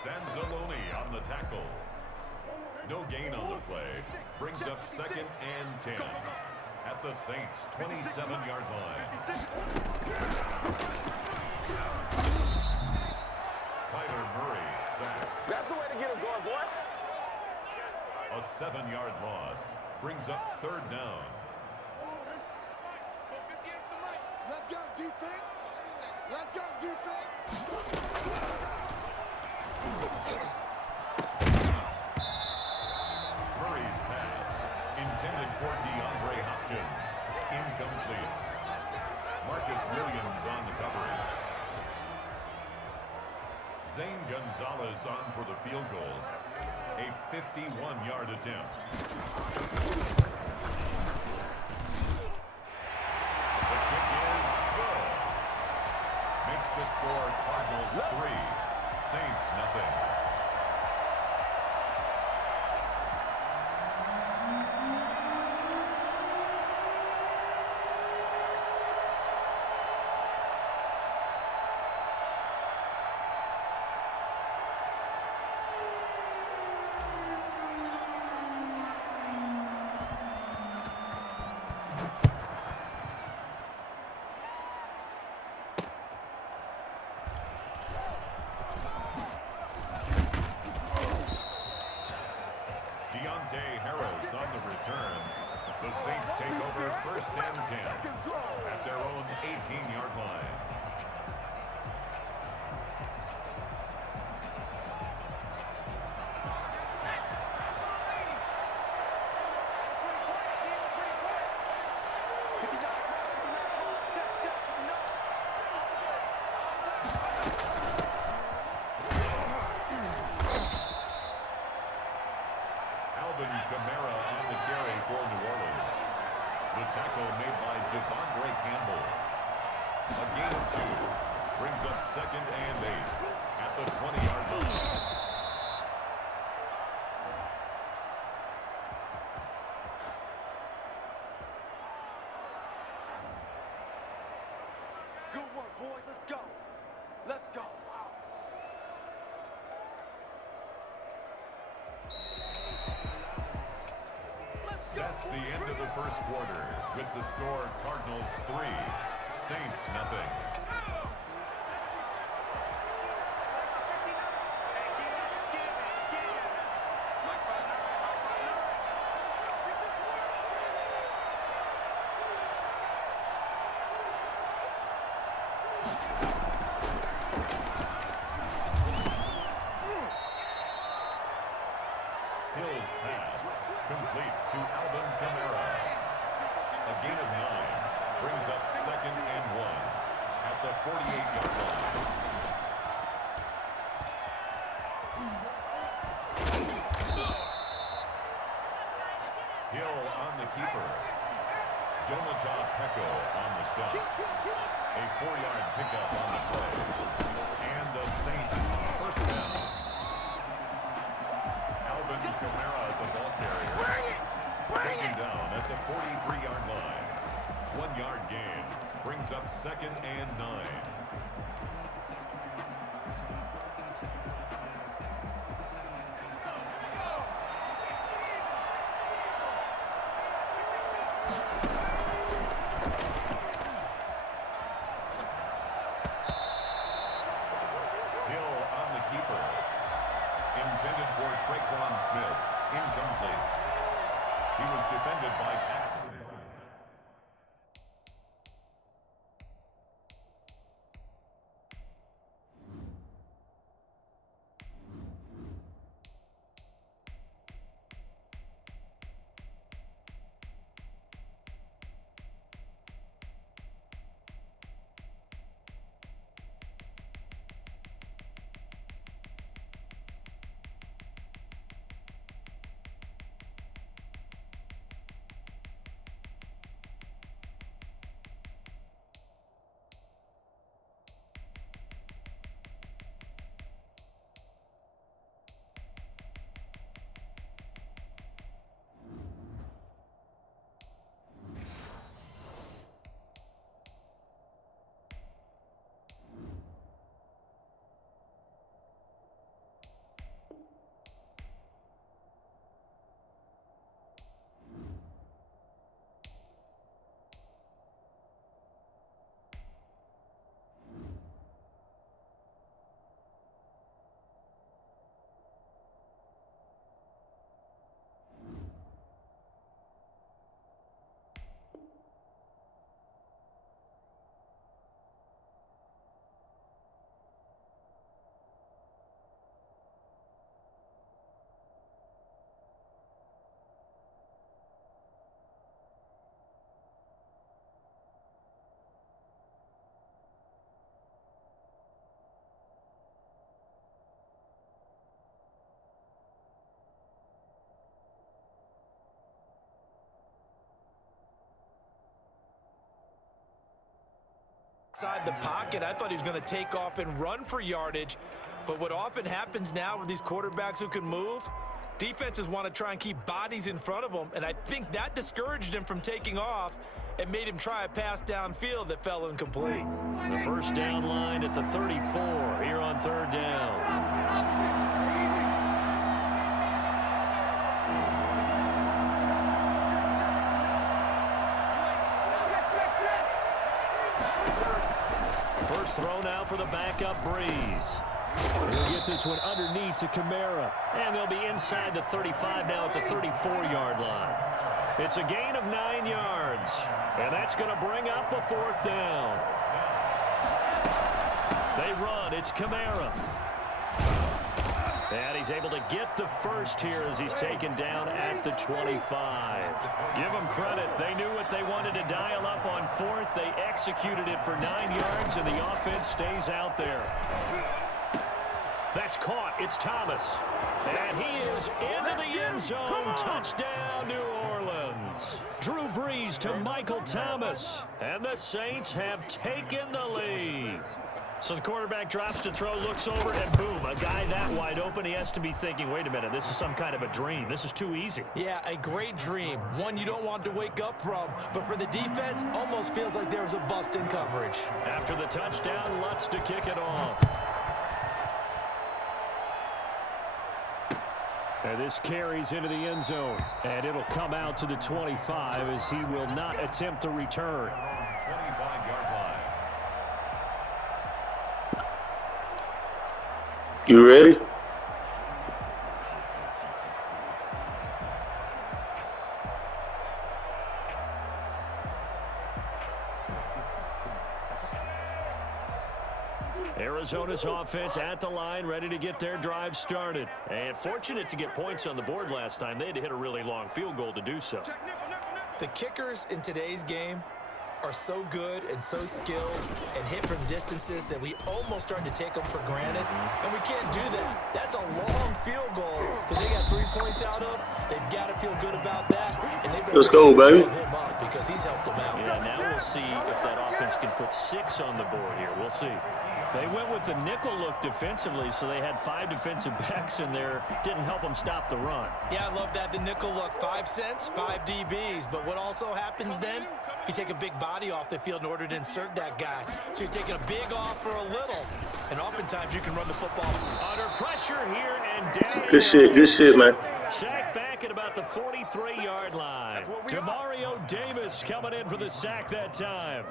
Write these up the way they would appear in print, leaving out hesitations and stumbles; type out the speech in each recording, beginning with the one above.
Sanzalone on the tackle. No gain on the play. Brings up 2nd and 10 at the Saints' 27-yard line. Kyler Murray sacked. That's the way to get him going, boy. A 7-yard loss brings up 3rd down. Let's go, defense. Let's go, defense. Murray's pass, intended for DeAndre Hopkins, incomplete. Marcus Williams on the coverage. Zane Gonzalez on for the field goal. A 51-yard attempt. The kick is good. Makes the score Cardinals 3, Saints nothing. Harris on the return. The Saints take over 1st and 10 at their own 18-yard line. Kamara on the carry for New Orleans. The tackle made by Devondre Campbell. A gain of 2 brings up 2nd and 8 at the 20-yard line. Good work, boys. Let's go. Let's go. That's the end of the 1st quarter with the score Cardinals 3, Saints nothing. Hill's pass complete to Alvin Kamara. A gain of 9 brings up 2nd and 1 at the 48-yard line. Hill on the keeper. Jonathan Pecco on the stop. A 4-yard pickup on the play. And the Saints 1st down. Alvin Kamara, the ball carrier, taken down at the 43-yard line. 1-yard gain brings up 2nd and 9. Hill on the keeper. Intended for Traquan Smith. Incomplete. He was defended by Pat. Outside the pocket, I thought he was going to take off and run for yardage. But what often happens now with these quarterbacks who can move, defenses want to try and keep bodies in front of them, and I think that discouraged him from taking off and made him try a pass downfield that fell incomplete. The first down line at the 34 here on third down. First throw now for the backup Breeze. He'll get this one underneath to Kamara. And they'll be inside the 35 now at the 34-yard line. It's a gain of 9 yards. And that's going to bring up a fourth down. They run. It's Kamara. And he's able to get the first here as he's taken down at the 25. Give them credit. They knew what they wanted to dial up on fourth. They executed it for 9 yards, and the offense stays out there. That's caught. It's Thomas. And he is into the end zone. Touchdown, New Orleans. Drew Brees to Michael Thomas. And the Saints have taken the lead. So the quarterback drops to throw, looks over, and boom, a guy that wide open, he has to be thinking, wait a minute, this is some kind of a dream. This is too easy. Yeah, a great dream. One you don't want to wake up from. But for the defense, almost feels like there was a bust in coverage. After the touchdown, Lutz to kick it off. And this carries into the end zone. And it'll come out to the 25 as he will not attempt to return. 25-yard line. You ready? Arizona's offense at the line, ready to get their drive started. And fortunate to get points on the board last time. They had to hit a really long field goal to do so. The kickers in today's game are so good and so skilled and hit from distances that we almost start to take them for granted, and we can't do that. That's a long field goal that they got 3 points out of. They've got to feel good about that, and they've Let's go, baby. him up because he's helped them out. Yeah, now we'll see if that offense can put 6 on the board here. We'll see. They went with the nickel look defensively, so they had 5 defensive backs in there. Didn't help them stop the run. Yeah, I love that. The nickel look, 5 cents, 5 DBs. But what also happens then, you take a big body off the field in order to insert that guy. So you're taking a big off for a little. And oftentimes you can run the football. Under pressure here and down. Good shit, man. Sack back at about the 43-yard line. Demario Davis coming in for the sack that time.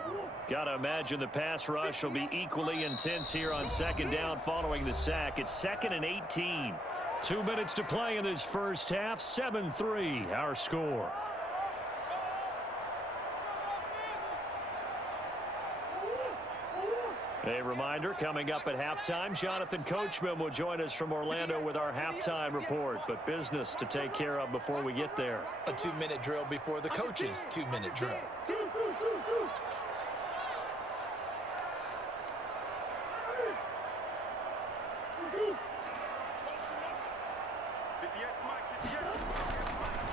Got to imagine the pass rush will be equally intense here on second down following the sack. It's 2nd and 18. 2 minutes to play in this first half. 7-3 our score. A reminder, coming up at halftime, Jonathan Coachman will join us from Orlando with our halftime report. But business to take care of before we get there. A 2-minute drill before the coach's 2-minute drill.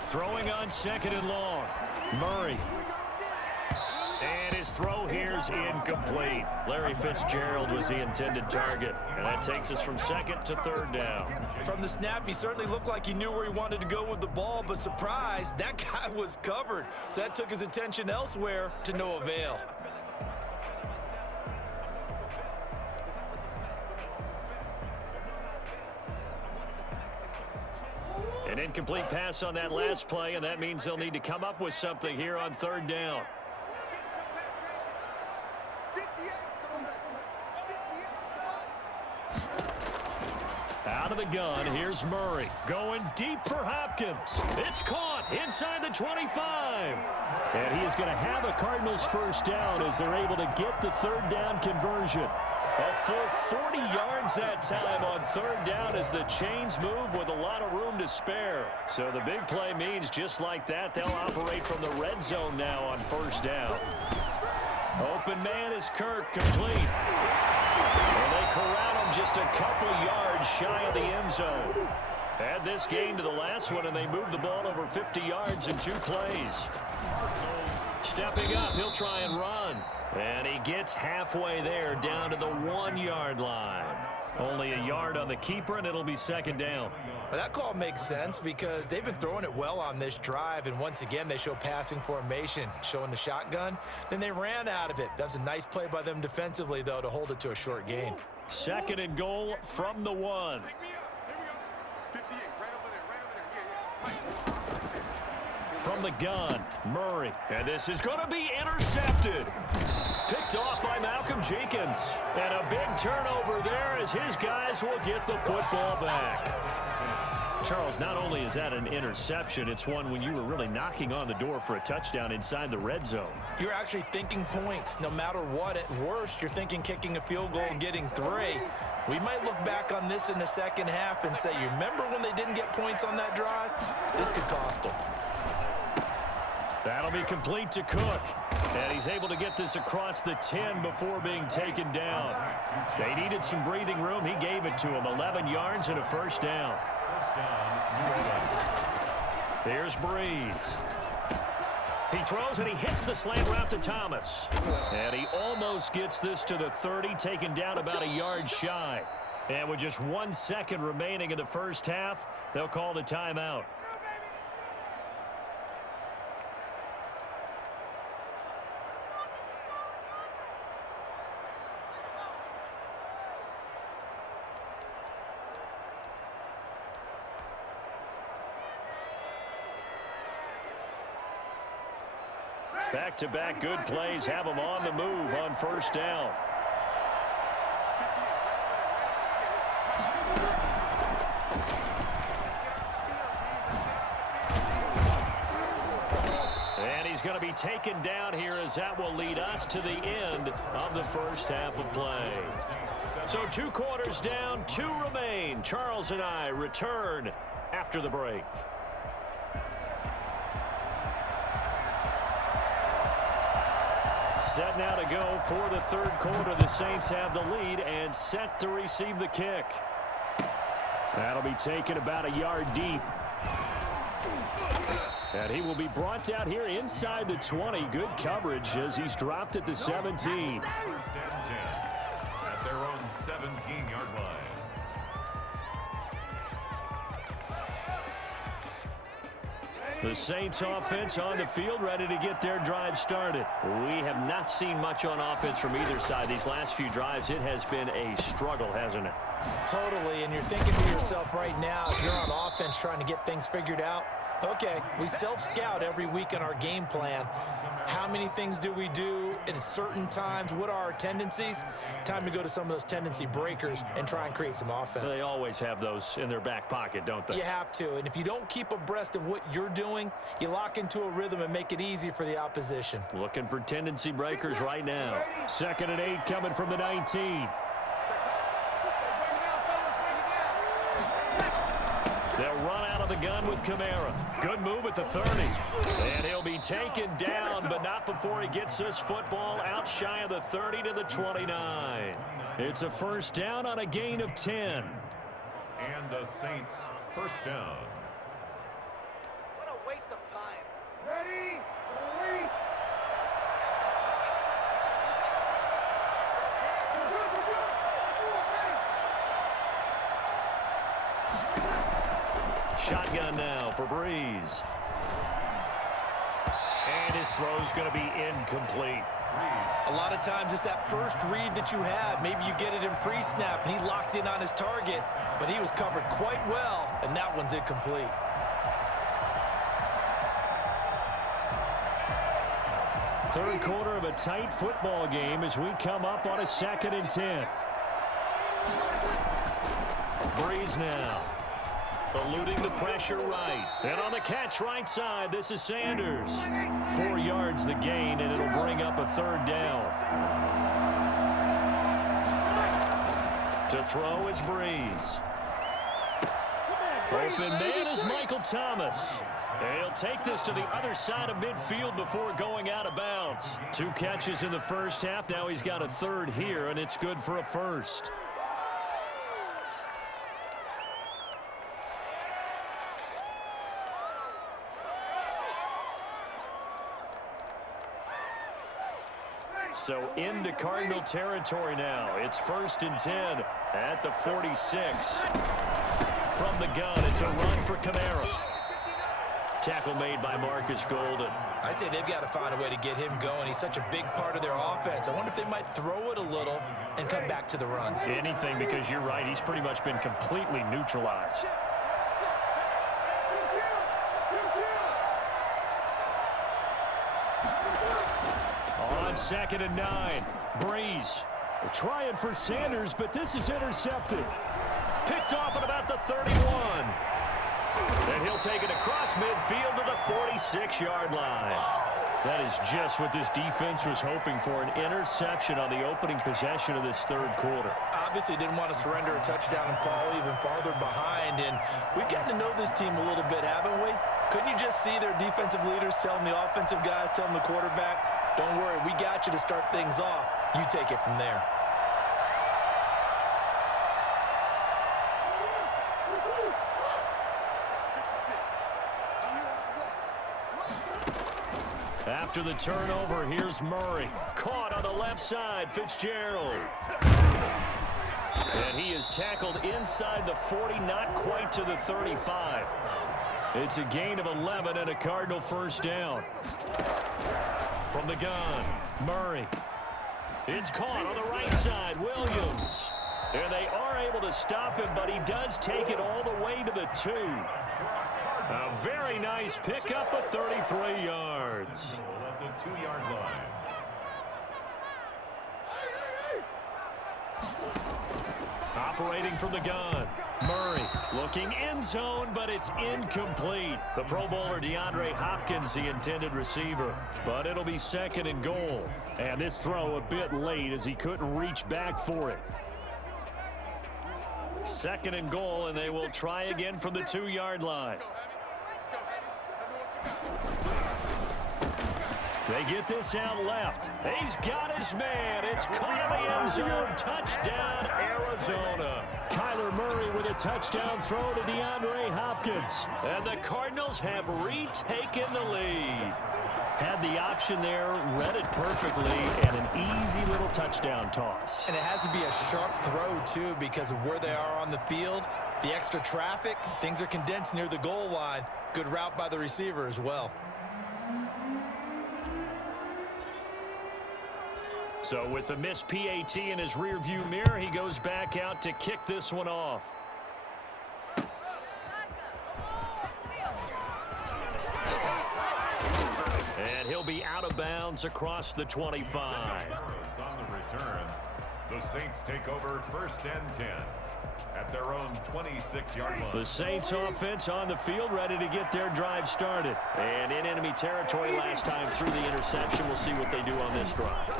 Throwing on 2nd and long. Murray. And his throw here's incomplete. Larry Fitzgerald was the intended target. And that takes us from 2nd to 3rd down. From the snap, he certainly looked like he knew where he wanted to go with the ball, but surprise, that guy was covered. So that took his attention elsewhere to no avail. An incomplete pass on that last play, and that means they'll need to come up with something here on 3rd down. Out of the gun, here's Murray. Going deep for Hopkins. It's caught inside the 25. And he is going to have a Cardinals first down as they're able to get the 3rd down conversion. A full 40 yards that time on 3rd down as the chains move with a lot of room to spare. So the big play means just like that, they'll operate from the red zone now on 1st down. Open man is Kirk, complete. And they corral him just a couple yards shy of the end zone. Add this gain to the last one, and they move the ball over 50 yards in 2 plays. Stepping up, he'll try and run. And he gets halfway there, down to the 1-yard line. Only a yard on the keeper, and it'll be second down. Well, that call makes sense because they've been throwing it well on this drive, and once again, they show passing formation, showing the shotgun. Then they ran out of it. That's a nice play by them defensively, though, to hold it to a short gain. Second and goal from the 1. From the gun, Murray. And this is going to be intercepted. Picked off by Malcolm Jenkins. And a big turnover there as his guys will get the football back. Charles, not only is that an interception, it's one when you were really knocking on the door for a touchdown inside the red zone. You're actually thinking points no matter what. At worst, you're thinking kicking a field goal and getting 3. We might look back on this in the second half and say, you remember when they didn't get points on that drive? This could cost them. That'll be complete to Cook. And he's able to get this across the 10 before being taken down. They needed some breathing room. He gave it to him. 11 yards and a first down. Here's Breeze. He throws and he hits the slant route to Thomas. And he almost gets this to the 30, taken down about a yard shy. And with just 1 second remaining in the first half, they'll call the timeout. Back-to-back good plays have them on the move on first down. And he's going to be taken down here as that will lead us to the end of the first half of play. So 2 quarters down, 2 remain. Charles and I return after the break. Set now to go for the third quarter. The Saints have the lead and set to receive the kick. That'll be taken about a yard deep. And he will be brought out here inside the 20. Good coverage as he's dropped at the 17. First and 10 at their own 17-yard line. The Saints offense on the field, ready to get their drive started. We have not seen much on offense from either side. These last few drives, it has been a struggle, hasn't it? Totally, and you're thinking to yourself right now, if you're on offense trying to get things figured out, okay, we self-scout every week on our game plan. How many things do we do at certain times? What are our tendencies? Time to go to some of those tendency breakers and try and create some offense. They always have those in their back pocket, don't they? You have to, and if you don't keep abreast of what you're doing, you lock into a rhythm and make it easy for the opposition. Looking for tendency breakers right now. 2nd and 8 coming from the 19. They'll run out of the gun with Kamara. Good move at the 30. And he'll be taken down, but not before he gets this football out shy of the 30 to the 29. It's a first down on a gain of 10. And the Saints first down. What a waste of time. Ready? Shotgun now for Breeze. And his throw's going to be incomplete. A lot of times it's that first read that you have. Maybe you get it in pre-snap, and he locked in on his target, but he was covered quite well, and that one's incomplete. Third quarter of a tight football game as we come up on a 2nd and 10. Breeze now. Eluding the pressure right. And on the catch right side, this is Sanders. 4 yards the gain, and it'll bring up a 3rd down. To throw is Breeze. Open man is Michael Thomas. He'll take this to the other side of midfield before going out of bounds. 2 catches in the first half. Now he's got a 3rd here, and it's good for a 1st. So into Cardinal territory now. It's 1st and 10 at the 46. From the gun, it's a run for Kamara. Tackle made by Marcus Golden. I'd say they've got to find a way to get him going. He's such a big part of their offense. I wonder if they might throw it a little and come back to the run. Anything, because you're right. He's pretty much been completely neutralized. On 2nd and 9, Breeze. They're trying for Sanders, but this is intercepted. Picked off at about the 31. And he'll take it across midfield to the 46-yard line. That is just what this defense was hoping for, an interception on the opening possession of this third quarter. Obviously didn't want to surrender a touchdown and fall even farther behind. And we've gotten to know this team a little bit, haven't we? Couldn't you just see their defensive leaders telling the offensive guys, telling the quarterback, don't worry, we got you to start things off. You take it from there. After the turnover, here's Murray. Caught on the left side, Fitzgerald. And he is tackled inside the 40, not quite to the 35. It's a gain of 11 and a Cardinal first down. From the gun, Murray. It's caught on the right side, Williams. And they are able to stop him, but he does take it all the way to the 2. A very nice pickup of 33 yards. At the 2-yard line. Operating from the gun, Murray looking end zone, but it's incomplete. The Pro Bowler DeAndre Hopkins, the intended receiver, but it'll be 2nd and goal. And this throw a bit late as he couldn't reach back for it. 2nd and goal, and they will try again from the 2-yard line. They get this out left. He's got his man. It's caught in the end zone. Touchdown, Arizona. Kyler Murray with a touchdown throw to DeAndre Hopkins. And the Cardinals have retaken the lead. Had the option there, read it perfectly, and an easy little touchdown toss. And it has to be a sharp throw, too, because of where they are on the field. The extra traffic, things are condensed near the goal line. Good route by the receiver as well. So with the missed PAT in his rearview mirror, he goes back out to kick this one off. And he'll be out of bounds across the 25. On the return, the Saints take over 1st and 10 at their own 26-yard line. The Saints offense on the field, ready to get their drive started. And in enemy territory last time through the interception. We'll see what they do on this drive.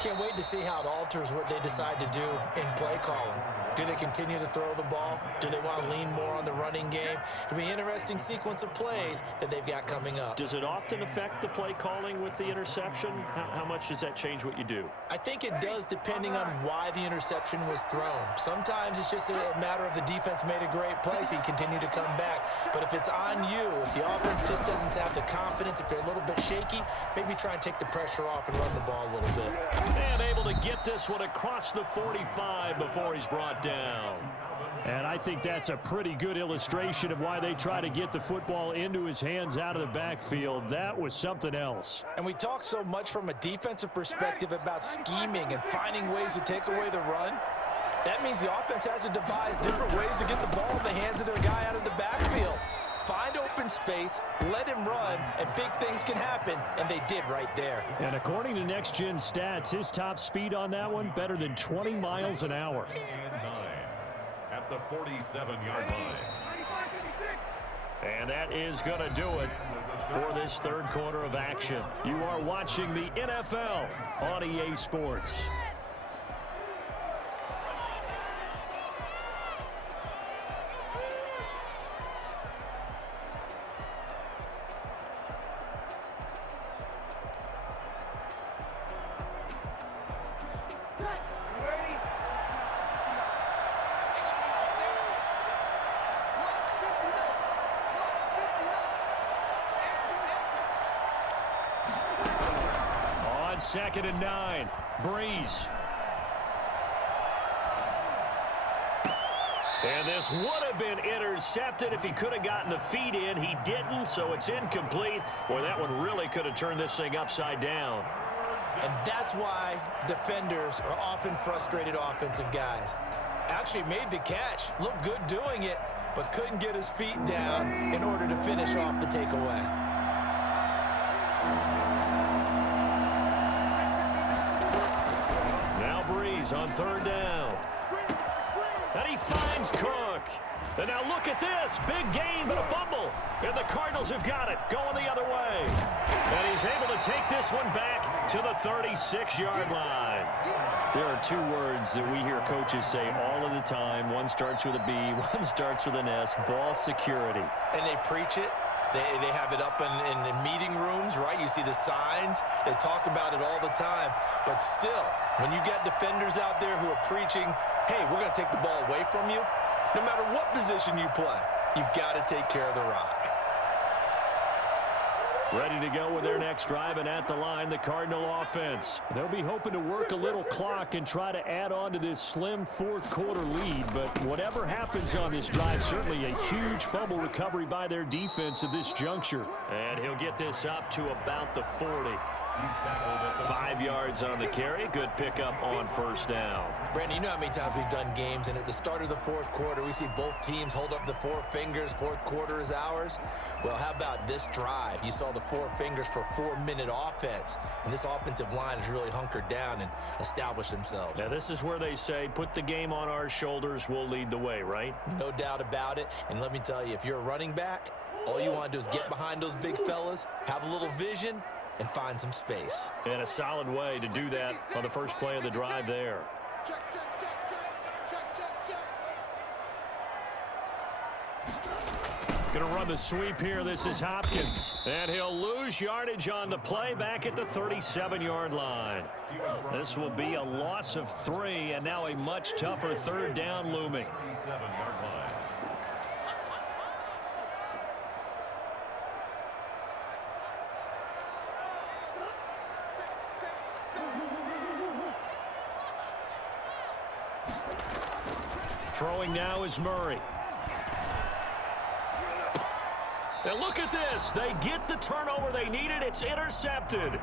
Can't wait to see how it alters what they decide to do in play calling. Do they continue to throw the ball? Do they want to lean more on the running game? It'll be an interesting sequence of plays that they've got coming up. Does it often affect the play calling with the interception? How much does that change what you do? I think it does, depending on why the interception was thrown. Sometimes it's just a matter of the defense made a great play, so you continue to come back. But if it's on you, if the offense just doesn't have the confidence, if they're a little bit shaky, maybe try and take the pressure off and run the ball a little bit. And able to get this one across the 45 before he's brought down. And I think that's a pretty good illustration of why they try to get the football into his hands out of the backfield. That was something else. And we talk so much from a defensive perspective about scheming and finding ways to take away the run. That means the offense has to devise different ways to get the ball in the hands of their guy out of the backfield. Find open space, let him run, and big things can happen, and they did right there. And according to Next Gen Stats, his top speed on that one, better than 20 miles an hour. And 9 at the 47-yard line. And that is going to do it for this third quarter of action. You are watching the NFL on EA Sports. 2nd and 9. Breeze. And this would have been intercepted if he could have gotten the feet in. He didn't, so it's incomplete. Boy, that one really could have turned this thing upside down. And that's why defenders are often frustrated offensive guys. Actually made the catch, looked good doing it, but couldn't get his feet down in order to finish off the takeaway. Now Breeze on 3rd down. And he finds Cook. And now look at this. Big gain, but a fumble. And the Cardinals have got it, going the other way. And he's able to take this one back to the 36-yard line. There are 2 words that we hear coaches say all of the time. One starts with a B, one starts with an S. Ball security. And they preach it. They have it up in meeting rooms, right? You see the signs. They talk about it all the time. But still, when you got defenders out there who are preaching, hey, we're going to take the ball away from you, no matter what position you play, you've got to take care of the rock. Ready to go with their next drive, and at the line, the Cardinal offense. They'll be hoping to work a little clock and try to add on to this slim 4th quarter lead, but whatever happens on this drive, certainly a huge fumble recovery by their defense at this juncture. And he'll get this up to about the 40. 5 yards on the carry. Good pickup on 1st down. Brandon, you know how many times we've done games, and at the start of the 4th quarter, we see both teams hold up the 4 fingers, 4th quarter is ours. Well, how about this drive? You saw the 4 fingers for 4-minute offense, and this offensive line has really hunkered down and established themselves. Now, this is where they say, put the game on our shoulders, we'll lead the way, right? No doubt about it, and let me tell you, if you're a running back, all you want to do is get behind those big fellas, have a little vision, and find some space. And a solid way to do that on the first play of the drive there. Check, check, check, check, check, check, check. Going to run the sweep here. This is Hopkins. And he'll lose yardage on the play back at the 37-yard line. This will be a loss of 3, and now a much tougher 3rd down looming. 37-yard line. Throwing now is Murray. And look at this. They get the turnover they needed. It's intercepted.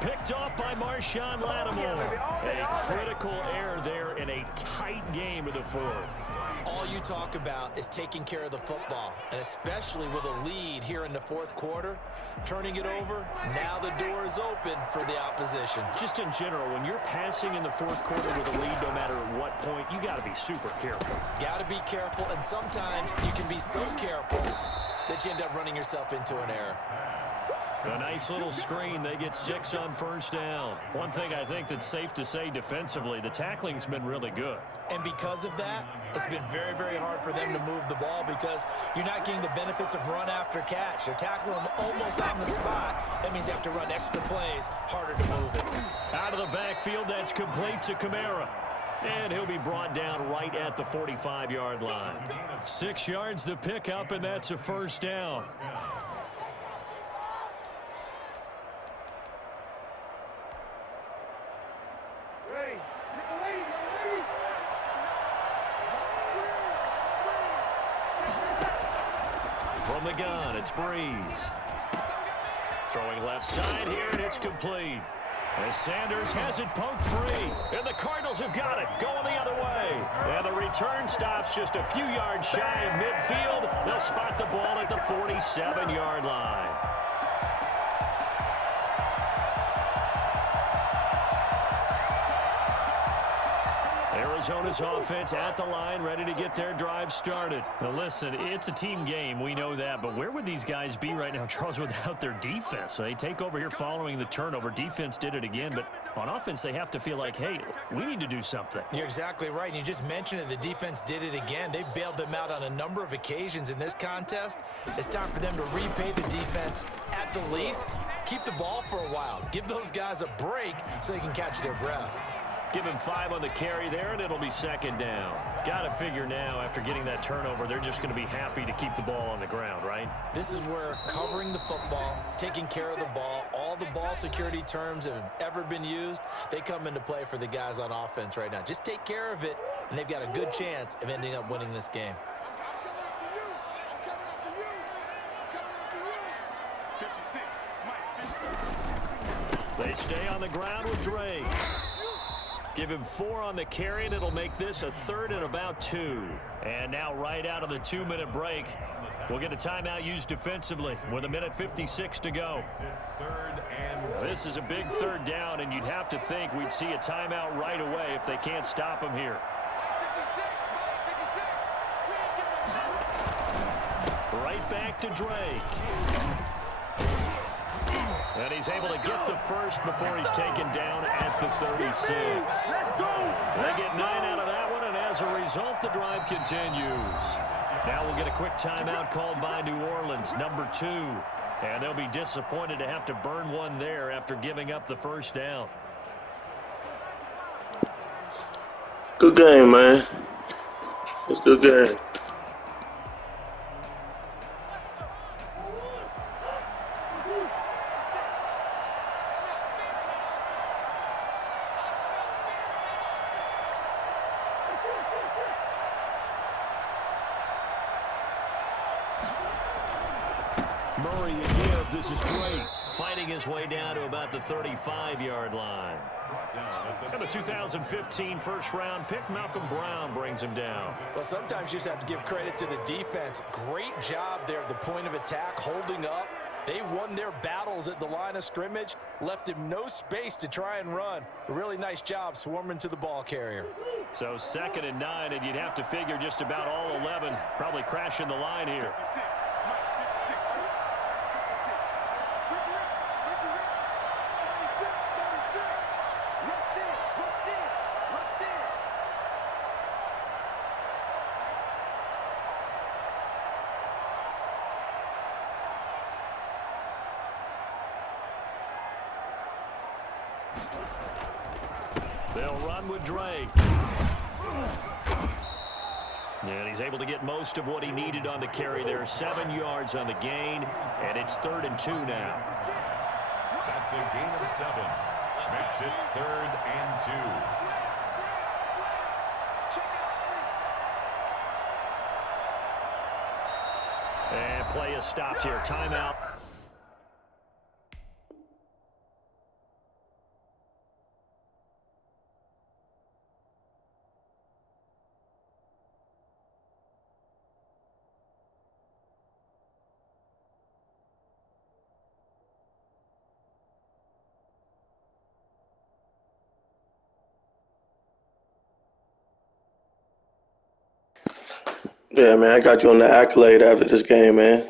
Picked off by Marshawn Lattimore. A critical error there in a tight game of the 4th. All you talk about is taking care of the football, and especially with a lead here in the 4th quarter, turning it over, now the door is open for the opposition. Just in general, when you're passing in the 4th quarter with a lead, no matter at what point, you got to be super careful. Got to be careful, and sometimes you can be so careful that you end up running yourself into an error. A nice little screen. They get 6 on 1st down. One thing I think that's safe to say defensively, the tackling's been really good. And because of that, it's been very, very hard for them to move the ball because you're not getting the benefits of run after catch. They're tackling them almost on the spot. That means you have to run extra plays, harder to move it. Out of the backfield, that's complete to Kamara. And he'll be brought down right at the 45-yard line. 6 yards the pickup, and that's a 1st down. From the gun, it's Breeze. Throwing left side here, and it's complete. As Sanders has it poked free. And the Cardinals have got it, going the other way. And the return stops just a few yards shy of midfield. They'll spot the ball at the 47-yard line. Arizona's offense at the line, ready to get their drive started. Now listen, it's a team game, we know that, but where would these guys be right now, Charles, without their defense? They take over here following the turnover. Defense did it again, but on offense they have to feel like, hey, we need to do something. You're exactly right. And you just mentioned it, the defense did it again. They bailed them out on a number of occasions in this contest. It's time for them to repay the defense at the least. Keep the ball for a while. Give those guys a break so they can catch their breath. Give him 5 on the carry there, and it'll be second down. Got to figure now, after getting that turnover, they're just going to be happy to keep the ball on the ground, right? This is where covering the football, taking care of the ball, all the ball security terms that have ever been used, they come into play for the guys on offense right now. Just take care of it, and they've got a good chance of ending up winning this game. They stay on the ground with Drake. Give him 4 on the carry, and it'll make this a 3rd and about 2. And now right out of the 2-minute break, we'll get a timeout used defensively with 1:56 to go. This is a big 3rd down, and you'd have to think we'd see a timeout right away if they can't stop him here. Right back to Drake. And he's able to get the first before he's taken down at the 36. They get 9 out of that one, and as a result, the drive continues. Now we'll get a quick timeout called by New Orleans, number 2. And they'll be disappointed to have to burn one there after giving up the first down. Good game, man. It's a good game. Murray again. This is Drake fighting his way down to about the 35-yard line. And the 2015 first-round pick, Malcolm Brown, brings him down. Well, sometimes you just have to give credit to the defense. Great job there at the point of attack, holding up. They won their battles at the line of scrimmage, left him no space to try and run. A really nice job swarming to the ball carrier. So 2nd and 9, and you'd have to figure just about all 11 probably crashing the line here. They'll run with Drake. And he's able to get most of what he needed on the carry there. 7 yards on the gain, and it's 3rd and 2 now. That's a gain of 7. Makes it 3rd and 2. And play is stopped here. Timeout. Yeah, man, I got you on the accolade after this game, man.